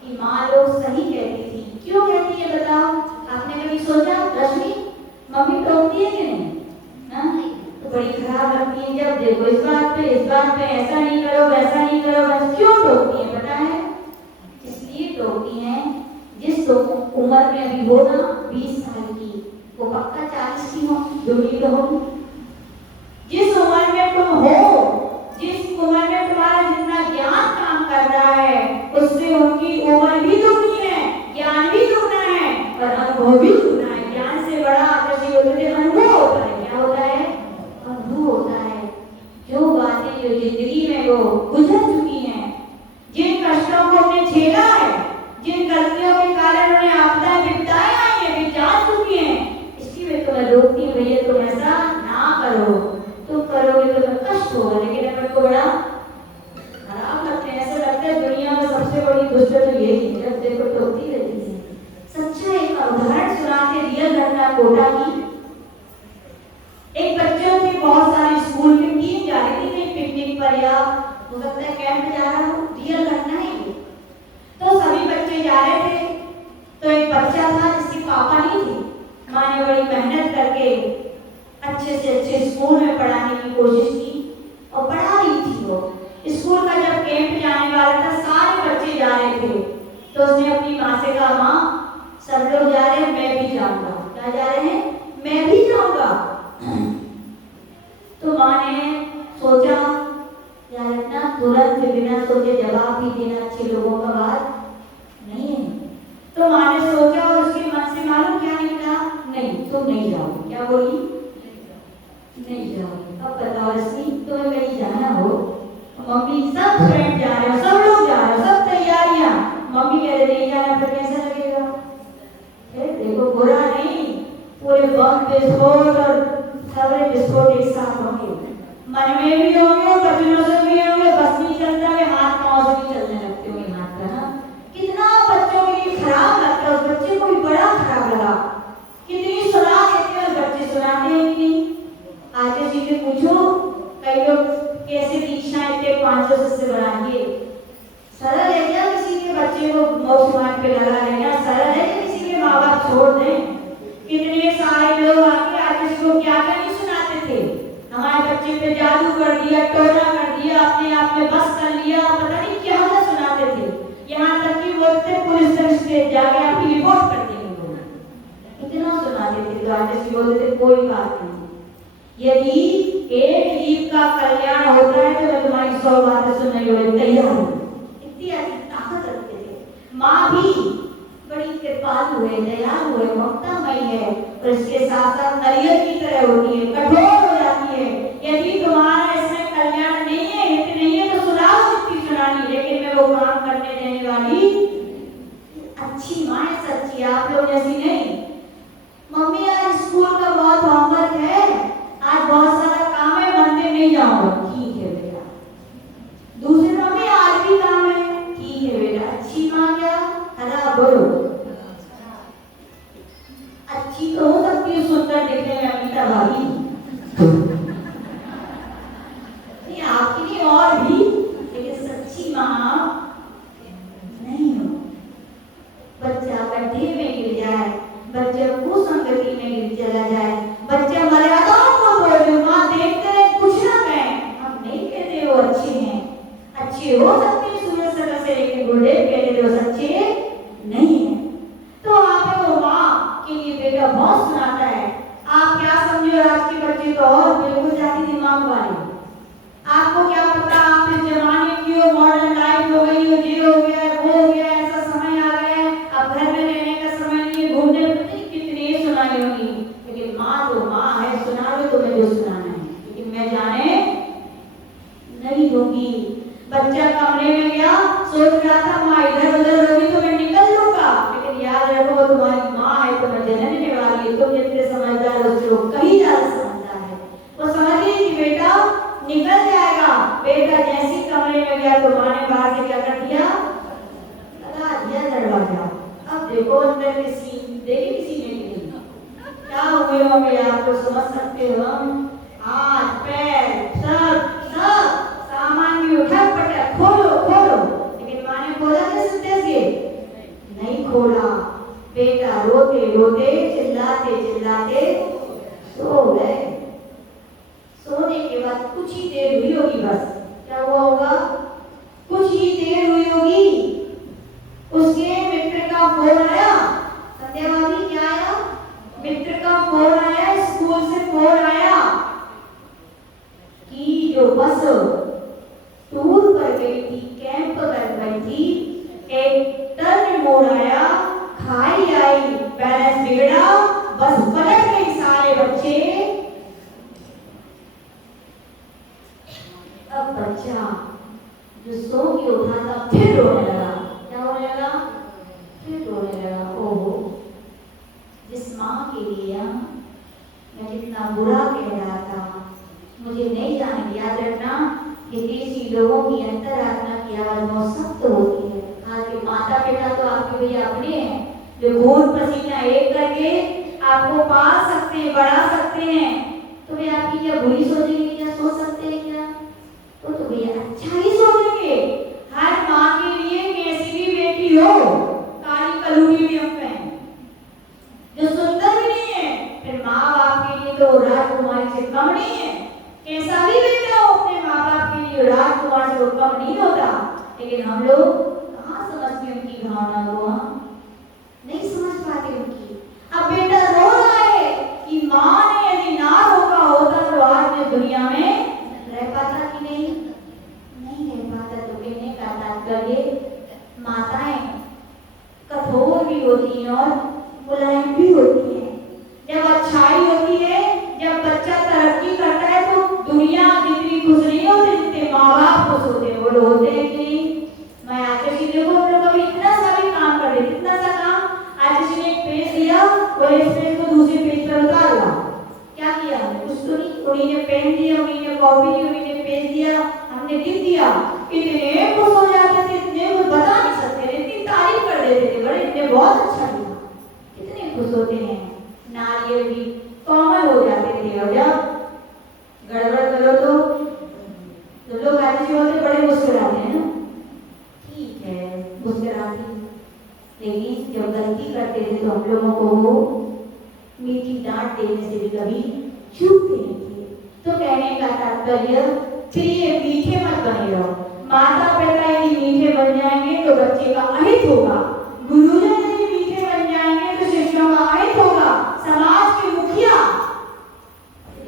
कि माँ लोग सही कहती थी। क्यों कहती है बताओ? आपने कभी सोचा? रश्मि, मम्मी टोकती है कि नहीं? ना? तो बड़ी खराब लगती है जब देखो इस बात पे ऐसा नहीं करो, वैसा नहीं करो। बस क्यों टोकती है पता है? इसलिए टोकती हैं जिस उम्र में अभी हो ना 20 साल की, वो पक्का 40 की हो, जोड़ी तो हो। जिस उम्र में तुम हो, जिस उम्र में तुम्हारा जितना ज्ञान काम कर रहा है, उससे उनकी उम्र भी दुगनी है, ज्ञान भी दुगना है और अनुभव भी दुगना है। ज्ञान से बड़ा आकर्षित होते थे अनुभव होता है। क्या होता है? अनुभव होता है। जो बातें जो जिंदगी में वो गुजर चुकी हैं, जिन कष्टों को हमने झेला है, जिन गलतियों के कारण उन्हें आपदा विपदाएं आई है, वे जान चुकी हैं। इसलिए मैं तुम्हें रोकती हूँ, भैया तुम ऐसा ना करो। तुम करोगे तो तुम्हें कष्ट होगा, लेकिन अपन को बड़ा खराब लगता है। ऐसा लगता है दुनिया में सबसे बड़ी दुष्ट तो यही है, जब देखो टोकती रहती है। सच्चा एक उदाहरण सुनाते, रियल घटना कोटा की। एक बच्चों थे, बहुत सारे स्कूल में टीम जा रही थी पिकनिक पर या हो सकता है कैंप जा रहा हो, रियल घटना है ये। तो सभी बच्चे जा रहे थे। तो एक बच्चा था जिसके पापा नहीं थे। माँ ने बड़ी मेहनत करके अच्छे से अच्छे स्कूल में पढ़ाने की कोशिश की और पढ़ा रही थी वो। स्कूल का जब कैंप जाने वाला था, सारे बच्चे जा रहे थे, तो उसने अपनी माँ से कहा, माँ सब लोग जा रहे हैं, मैं भी जाऊंगा। क्या जा रहे हैं? मैं भी जाऊंगा। तो माँ ने सोचा यार इतना तुरंत बिना सोचे जवाब भी देना अच्छे लोगों का बात नहीं है। तो माँ ने सोचा और उसके मन से मालूम क्या निकला? नहीं, तुम नहीं जाओगी। क्या बोली? नहीं जाओगी। अब बताओ रश्मि, तुम्हें कहीं जाना हो, मम्मी सब फ्रेंड जा रहे हो, सब लोग जा रहे हो, सब तैयारियां, मम्मी कह रहे नहीं जाना, फिर कैसा लगेगा? फिर देखो बुरा नहीं, पूरे बम विस्फोट और सारे विस्फोट एक साथ होंगे, मन में भी होंगे, बचनों से भी होंगे, बस नहीं चलता है, हाथ पांव से भी चलने लगते होंगे हाथ का। ना कितना बच्चों के लिए खराब लगता है, उस बच्चे को भी बड़ा खराब लगा। कितनी सुना देते हैं बच्चे, सुनाते हैं कि नहीं? आगे जी से पूछो, कई लोग कैसे दीक्षा इतने 500 से बढ़ा दिए। सरल है क्या किसी के बच्चे को मौसमान पे लगा लेना? सरल है कि किसी के माँ बाप छोड़ दें? कितने सारे लोग आके आगे को क्या क्या नहीं सुनाते थे, हमारे बच्चे पे जादू कर दिया, टोना कर दिया, अपने आप में बस कर लिया, पता नहीं क्या क्या सुनाते थे। यहाँ तक कि बोलते पुलिस से जाके आपकी रिपोर्ट कर देंगे। इतना सुनाते थे। तो आगे से बोलते थे कोई बात नहीं, यदि एक जीव का कल्याण होता है तो मैं तुम्हारी 100 बातें सुनने के लिए तैयार हूँ। इतनी ताकत रखते थे। माँ भी बड़ी कृपालु है, दयालु है, ममतामयी है, और इसके साथ साथ नरियल की तरह होती है, कठोर हो जाती है। यदि तुम्हारा इसमें कल्याण नहीं है, हित नहीं है, तो सुनाओ जितनी सुनानी, लेकिन मैं वो काम करने देने वाली अच्छी माँ है, सच्ची, आप लोग जैसी नहीं। मम्मी आज स्कूल का बहुत होमवर्क है, आज बहुत सारा काम है, मंदिर नहीं जाऊंगा। ठीक है बेटा। दूसरी मम्मी आज भी काम है, ठीक है बेटा। अच्छी माँ क्या? खराब बोलो। अच्छी तो हो सकती है सुंदर दिखने में अमिता भाभी, नहीं आपकी नहीं और भी, लेकिन सच्ची माँ नहीं हो। बच्चा गड्ढे में गिर जाए, बच्चा कुसंगति में गिर चला जाए, बच्चा मर्यादाओं को बोले, माँ देखते रहे कुछ ना कहें, हम नहीं कहते वो अच्छे हैं। अच्छे हो सकते हैं सूरज सका से, लेकिन गुरुदेव कहते वो सच्चे नहीं है। तो आप वो माँ के लिए बेटा बहुत सुनाता है। आप क्या समझे, आज के बच्चे तो और बिल्कुल जाति दिमाग वाले। आपको क्या पता, आप इस जमाने की हो, मॉडर्न लाइफ हो गई हो, ये हो गया वो हो गया, ऐसा समय आ गया है, अब घर में रहने का समय नहीं है, घूमने कितनी सुनाई होगी। लेकिन माँ तो माँ है, सुना लो तुम्हें जो सुनाना है, लेकिन मैं जाने नहीं दूंगी। बच्चा कमरे में गया, सोच रहा था माँ इधर उधर होगी तो मैं निकल लूंगा, लेकिन याद रखो तुम्हारी माँ है, तुम्हें जनने वाली है, तुम जितने समझदार हो, कहीं ज्यादा समझदार है। वो समझ रही कि बेटा निकल जाएगा, सोने के बाद कुछ ही देर हुई होगी, बस क्या हुआ होगा, कुछ ही देर हुई होगी, उसके मित्र का फोन आया। संध्या भाभी क्या आया, मित्र का फोन आया, स्कूल से फोन आया कि जो बस टूर पर गई थी, कैंप कर गई थी, एक टर्न मोड़ आया, खाई आई, बैलेंस बिगड़ा, बस पलट गई, सारे बच्चे। अब बच्चा जो सो के उठा था फिर रोने लगा। क्या होने लगा, फिर रोने लगा। ओहो, जिस माँ के लिए मैं कितना बुरा कह रहा था, मुझे नहीं जाने। याद रखना, हितैषी लोगों की अंतरात्मा की आवाज बहुत सख्त होती है। आपके माता पिता तो आपके भैया अपने हैं, जो खून पसीना एक करके आपको पाल सकते हैं, बढ़ा सकते हैं। तो वे आपकी क्या बुरी सोचेंगे, क्या सोच सकते हैं क्या? तो भैया अच्छा ही सोचेंगे। हर माँ के लिए कैसी भी बेटी हो, काली कलूटी भी अपने जो सुंदर भी नहीं है, फिर माँ बाप के लिए तो राजकुमारी से कम नहीं है। कैसा भी बेटा हो, अपने माँ बाप के लिए राजकुमार से कम नहीं होता। लेकिन हम लोग कहाँ समझते उनकी भावना को, नहीं समझ पाते उनकी। अब बेटा रो रहा है कि माँ ने यदि ना रोका होता तो आज मैं दुनिया में रह पाता कि नहीं रह पाता। तो कहने का तात्पर्य, माताएं कठोर भी होती हैं और मुलायम भी होती है। जब अच्छाई होती है, जब बच्चा तरक्की करता है तो दुनिया जितनी खुश नहीं होती जितने माँ बाप खुश होते हैं। वो होते हैं कि नहीं? मैं आकर के देखो, हम लोग कभी इतना सा भी काम कर रहे, इतना सा काम, आज किसी ने एक पेज दिया, वो इस पेज को दूसरे पेज पर उतार ला, क्या किया हमने? कुछ तो नहीं। उन्हीं ने पेन दिया, उन्हीं ने कॉपी दी, उन्हीं ने पेज दिया, हमने लिख दिया। इतने खुश हो जाते थे, इतने कुछ बता नहीं सकते थे, इतनी तारीफ कर देते थे, बड़े इतने बहुत अच्छा लिखा, कितने खुश होते हैं। नारियल भी कॉमन हो जाते थे, और जब गड़बड़ करो तो लोग ऐसे होते बड़े मुस्कुराते हैं ना, ठीक है मुस्कुराते। लेकिन जब गलती करते थे तो हम लोगों को वो मीठी डांट देने से भी कभी चूकते नहीं थे। तो कहने का तात्पर्य, प्रिय मीठे मत बने रहो। माता पिता यदि मीठे बन जाएंगे तो बच्चे का अहित होगा, गुरुजन यदि मीठे बन जाएंगे तो शिष्यों का अहित होगा, समाज के मुखिया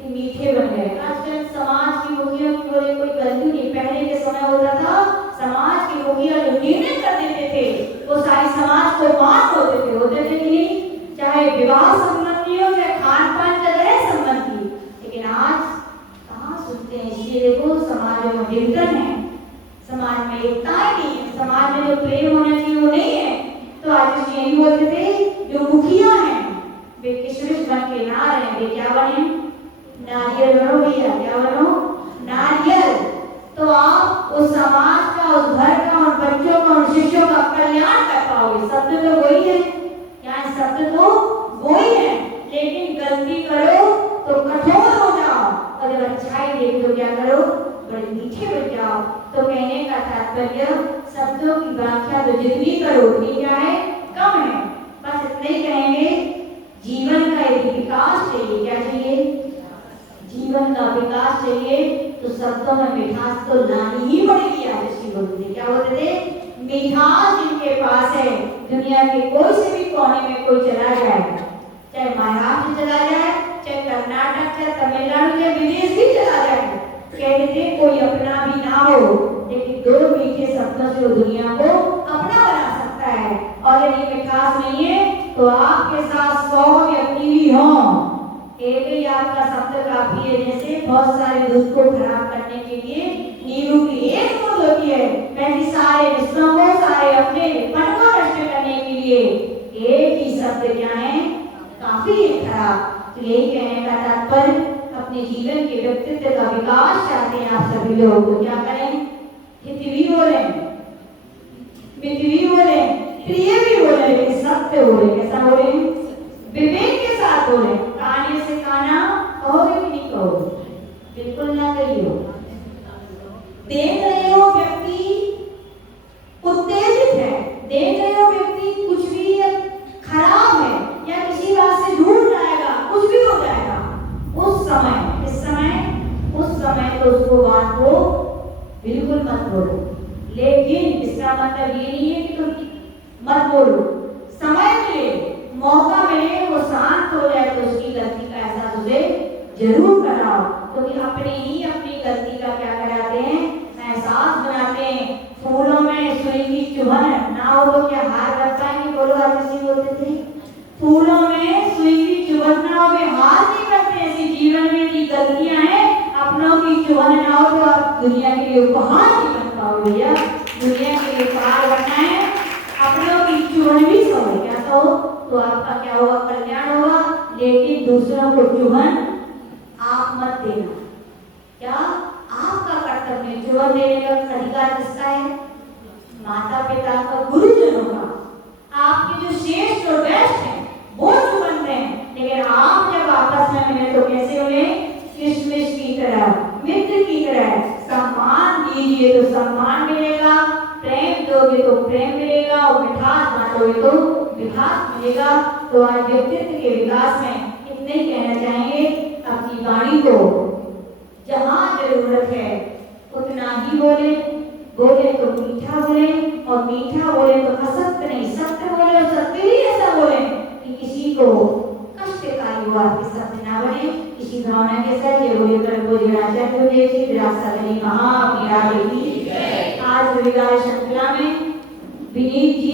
मीठे बन गए। आजकल समाज की मुखिया की बोले कोई गलती नहीं, पहले के समय होता था समाज के मुखिया जो निर्णय कर देते थे वो सारी समाज को मान होते थे कि नहीं? चाहे विवाह संबंधी हो, चाहे खान पान का गृह संबंधी। लेकिन आज कहाँ सुनते हैं? इसलिए देखो, समाज में विघटन है, समाज में एकता नहीं है, समाज में जो प्रेम होना चाहिए वो नहीं है। तो आज यही बोलते थे, जो मुखिया हैं वे किशमिश बन के ना रहे, वे क्या बने? नारियल बनो भैया। क्या बनो? नारियल। तो आप उस समाज का, उस घर का, उन बच्चों का, उन शिष्यों का कल्याण कर पाओगे। शब्द तो वही है, यहाँ शब्द तो वही है, लेकिन गलती करो तो कठोर हो जाओ, और जब अच्छाई देख लो क्या करो? बड़े मीठे बन जाओ। तो कहने का तात्पर्य, शब्दों की व्याख्या तो जितनी करो उतनी क्या है? कम है। बस इतना ही कहेंगे, जीवन का यदि विकास चाहिए, क्या चाहिए? जीवन का विकास चाहिए तो शब्दों में मिठास तो लानी ही पड़ेगी। आदर्शी बोलते थे, क्या बोलते थे? मिठास जिनके पास है, दुनिया के कोई से भी कोने में कोई चला जाए, चाहे महाराष्ट्र चला जाए, चाहे कर्नाटक, चाहे तमिलनाडु, चाहे विदेश भी चला जाए, कहते थे कोई अपना भी ना हो, लेकिन दो मीठे शब्दों से वो दुनिया को अपना बना सकता है। और यदि मिठास नहीं है तो आपके साथ 100 व्यक्ति भी हों, एक ही आपका शब्द काफी है। जैसे बहुत सारे दूध को खराब करने के लिए नींबू की एक बूंद होती है, वैसे सारे रिश्तों को, सारे अपने मन को नष्ट करने के लिए एक ही शब्द क्या है? काफी है खराब। तो यही कहने का तात्पर्य, अपने जीवन के व्यक्तित्व का विकास चाहते हैं आप सभी लोग, तो क्या करें? हितवी बोले, मितवी बोले, प्रिय भी बोले, लेकिन सत्य बोले। कैसा बोले? विवेक के साथ बोले। काने से काना कहोगे कि नहीं कहोगे? बिल्कुल ना कहियो। देख रहे हो व्यक्ति उत्तेजित है, देख रहे हो व्यक्ति कुछ भी खराब है या किसी बात से दूर जाएगा, कुछ भी हो जाएगा, उस समय, इस समय तो उसको बात को बिल्कुल मत बोलो, लेकिन इसका मतलब ये नहीं है कि तुम मत बोलो। समय मिले, मौका मिले, वो शांत हो जाए तो उसकी गलती का एहसास उसे जरूर कराओ, क्योंकि अपने ही अपनी गलती का क्या कराते हैं, एहसास बनाते हैं। फूलों में सुई की चुभन ना हो तो क्या हार रख पाएंगे? बोलो, आप किसी बोलते थे फूलों में सुई की चुभन ना हो वे हार नहीं करते। ऐसी जीवन में की गलतियां हैं, अपनों की चुभन ना हो तो आप दुनिया के लिए उपहार नहीं बन पाओ भैया। दुनिया के लिए उपहार बनना है, अपनों की चुभन भी सहो, क्या सहो तो आपका क्या होगा, कल्याण होगा। लेकिन दूसरों को चुभन आप मत देना। क्या आपका कर्तव्य, चुभन देने का अधिकार किसका है? माता पिता का, गुरुजनों का। आपके जो श्रेष्ठ और बेस्ट है वो चुभन दें, लेकिन आप जब आपस में मिले तो कैसे मिले? किशमिश की तरह, मित्र की तरह। सम्मान दीजिए तो सम्मान मिलेगा, प्रेम दोगे तो प्रेम मिलेगा, और मिठास बांटोगे तो मिठास मिलेगा। तो आज व्यक्तित्व के विकास में इतने ही कहना चाहेंगे, अपनी वाणी को जहाँ जरूरत है उतना ही बोले, बोले तो मीठा बोले, और मीठा बोले तो असत्य नहीं सत्य बोले, और सत्य ही ऐसा बोले कि किसी को कष्टकारी हुआ आपके सत्य ना बने। इसी भावना के साथ ये बोले कर आज रविवार श्रृंखला में विनीत जी